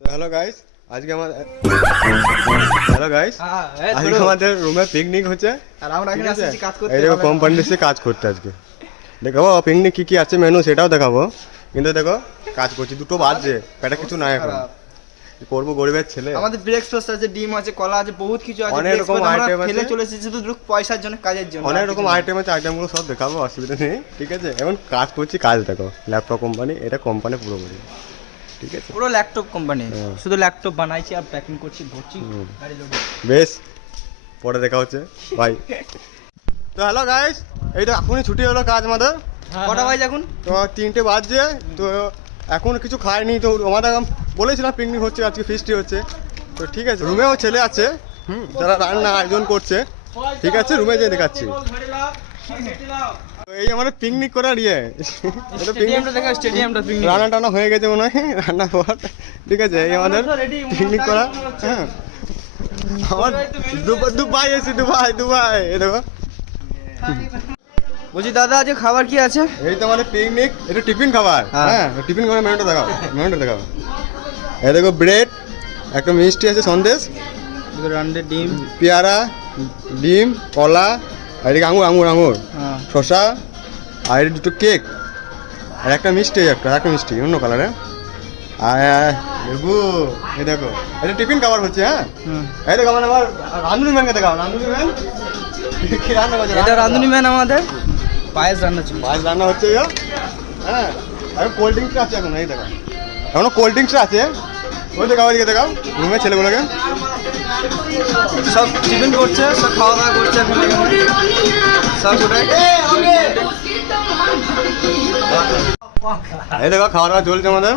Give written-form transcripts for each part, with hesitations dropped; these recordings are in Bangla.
হ্যালো গাইস, আজকে আমাদের রুমে পিকনিক হচ্ছে আর আমরা এখানে আসছি কাজ করতে। এই দেখো কোম্পানিতে এসে কাজ করতে আজকে দেখাবো পিকনিক কি কি আছে মেনু সেটাও দেখাবো। কিন্তু দেখো কাজ করছি, দুটো বাজছে, পেটে কিছু নাই এখন, কি করবো গরিবের ছেলে। আমাদের ব্রেকফাস্ট আছে, ডিম আছে, কলা আছে, বহুত কিছু আছে। অনেক রকম আইটেম আছে, ফেলে চলে এসেছি শুধু পয়সার জন্য, কাজের জন্য। অনেক রকম আইটেম আছে, আইটেমগুলো সব দেখাবো, অসুবিধা নেই। ঠিক আছে, এখন কাজ করছি, কাজ দেখো ল্যাপটপ কোম্পানি, এটা কোম্পানি পুরোপুরি ঠিক আছে, পুরো ল্যাপটপ কোম্পানি, শুধু ল্যাপটপ বানাইছি আর প্যাকিং করছি, ভরছি গাড়ি লোড। বেশ, পরে দেখা হচ্ছে ভাই। তো হ্যালো গাইস, এইটা এখনই ছুটি হলো কাজ আমাদের। কটা বাজে এখন? তো 3টে বাজছে, তো এখন কিছু খাইনি। তো আমাদের বলেছিলাম পিকনিক হচ্ছে আজকে, ফিস্টি হচ্ছে। তো ঠিক আছে, রুমেও ছেলে আছে যারা রান্না আয়োজন করছে। ঠিক আছে, রুমে যেয়ে দেখাচ্ছি। তো এই আমাদের পিকনিক করার রান্না টান্না হয়ে গেছে মনে হয়, রান্না হওয়ার। ঠিক আছে, এই আমাদের পিকনিক করা। হ্যাঁ, আমার দুবাই এসে, দুবাই এই দেখো। বলছি দাদা আজকে খাবার কি আছে? এই তো আমাদের পিকনিক, এটা টিফিন খাবার। হ্যাঁ, টিফিন করে মেনুটা দেখাও, এই দেখো ব্রেড, একটা মিষ্টি আছে, সন্দেশ, রান্ডে ডিম, পেয়ারা, ডিম, কলা, আর এদিকে আঙুর, শসা, আর এর দুটো কেক, আর একটা মিষ্টি, একটা মিষ্টি অন্য কালারে, আর লেবু। এই দেখো এটা টিফিন খাবার হচ্ছে। হ্যাঁ, এই দেখো আমার রাঁধুনি ম্যানকে দেখাও, রাঁধুনি ম্যান কি রান্না করছে। এটা রাঁধুনি ম্যান আমাদের পায়েস রান্না হচ্ছে। হ্যাঁ, আর কোল্ড ড্রিঙ্কস আছে এখন, এই দেখো এখনো কোল্ড ড্রিঙ্কস আছে। ওই দেখাও, ওইদিকে দেখাও রুমের ছেলেগুলোকে, সব টিফিন করছে, সব খাওয়া দাওয়া করছে এখন এখানে সব গোটাই। এই দেখো খাওয়া দাওয়া চলছে আমাদের।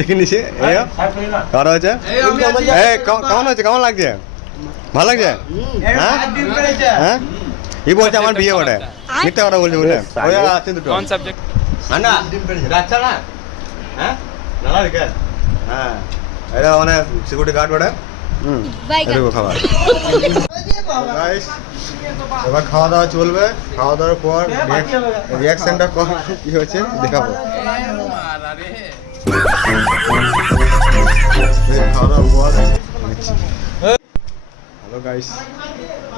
দেখে নিছি, খাওয়া দাওয়া হচ্ছে। কেমন হচ্ছে, কেমন লাগছে? ভালো লাগছে? হ্যাঁ হ্যাঁ, কি বলছে আমার বিয়ে ওটা মিথ্যা কথা বলছে বলে। আছে দুটো কোন সাবজেক্ট না আচ্ছা না। হ্যাঁ না রেখে, হ্যাঁ এটা মানে সিকিউরিটি গার্ড ওটা। দেখো খাবার গাইস, এবার খাওয়া দাওয়া চলবে। খাওয়া দাওয়ার পর রিয়াকশনটা কি হচ্ছে দেখাবো। খাওয়া দাওয়ার পর হ্যালো গাইস,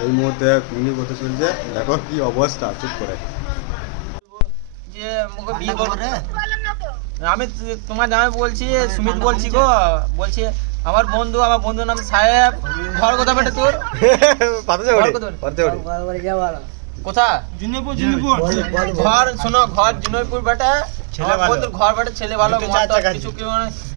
এই মুহূর্তে পিকনিক করতে চলছে, দেখো কি অবস্থা। চুপ করে যে মুখে বিয়ে করবো রে, আমি তোমার জামাই বলছি, সুমিত বলছি গো, বলছি আমার বন্ধুর নাম সাহেব, ঘর কোথা বেটে তোর? কোথা? ঘর শোনো, ঘর জুনইপুর বেটে, ঘর বেটে, ছেলে ভালো, কিছু